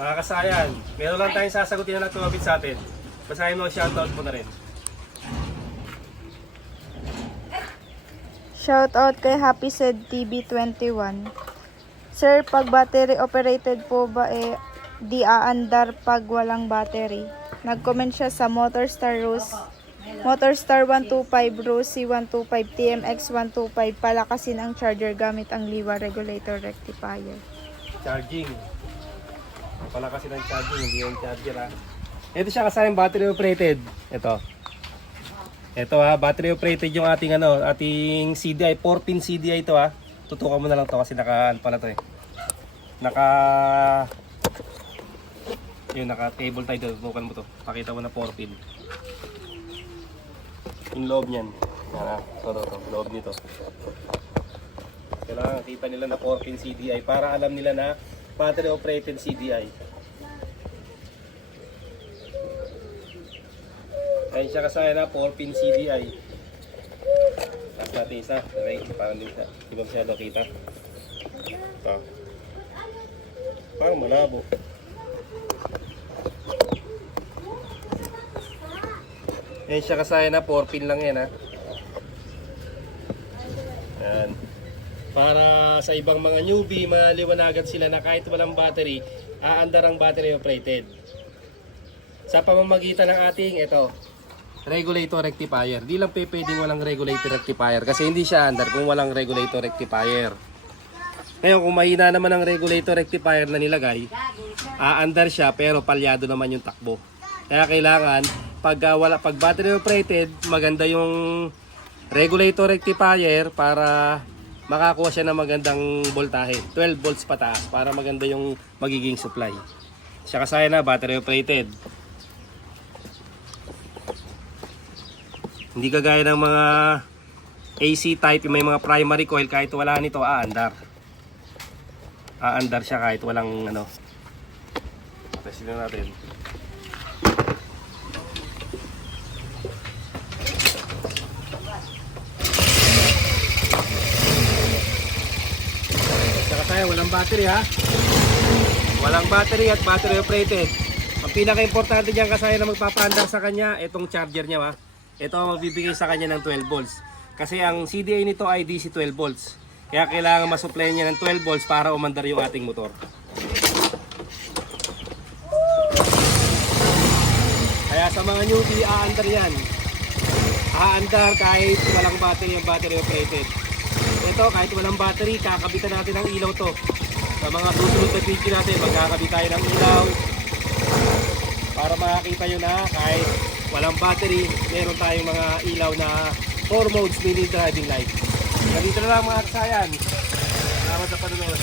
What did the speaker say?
Mga kasayan, meron lang tayong sasagutin na nag-comment sa atin. Basahin mo, shoutout mo na rin. Shoutout kay Happy Said TV 21. Sir, pag battery operated po ba di aandar pag walang battery? Nag-comment siya sa Motorstar 125 Rosie 125 TMX 125 palakasin ang charger gamit ang Liwa regulator rectifier. Charging. Pala kasi ng charging, hindi yung charger ha. Ito siya kasayang battery operated. Ito ha, battery operated yung ating CDI, 4-pin CDI ito ha. Tutukan mo na lang to kasi naka naka-table tayo, tutukan mo to. Pakita mo na 4-pin. Yung loob niyan. Ito, loob nito. Kailangan kita nila na 4-pin CDI para alam nila na battery operated CDI. Ayun siya kasaya na 4-pin CDI. Tapos natin isa. Okay, parang di ba masyado kita? Ito. Parang malabo. Ayun siya kasaya na 4-pin lang yan ha. Ayan. Para sa ibang mga newbie, maliwanagan sila na kahit walang battery, aandar ang battery operated. Sa pamamagitan ng ating regulator rectifier. Di lang pwedeng walang regulator rectifier kasi hindi siya andar kung walang regulator rectifier. Ngayon kung mahina naman ang regulator rectifier na nilagay, aandar siya pero palyado naman yung takbo. Kaya kailangan pag battery operated, maganda yung regulator rectifier para makakuha siya ng magandang voltahe, 12 volts pataas para maganda yung magiging supply. Siya kasaya na battery operated. Hindi kagaya ng mga AC type, may mga primary coil kahit wala nito aandar. Aandar siya kahit walang Testin natin. Saka tayo, walang battery ha. Walang battery at battery operated. Ang pinaka-importante diyan kasaya na magpapaandar sa kanya, itong charger niya ha. Ito ang magbibigay sa kanya ng 12 volts. Kasi ang CDI nito ay DC 12 volts. Kaya kailangan masupply niya ng 12 volts para umandar yung ating motor. Kaya sa mga newbie, aandar yan. Aandar kahit walang battery yung battery operated. Ito kahit walang battery, kakabitan natin ng ilaw to. Sa mga susunod na video natin, magkakabit tayo ng ilaw. Para makakita nyo na kahit walang battery, meron tayong mga ilaw na 4 modes mini driving light. Ganito na lang mga kasayan. Salamat sa panonood.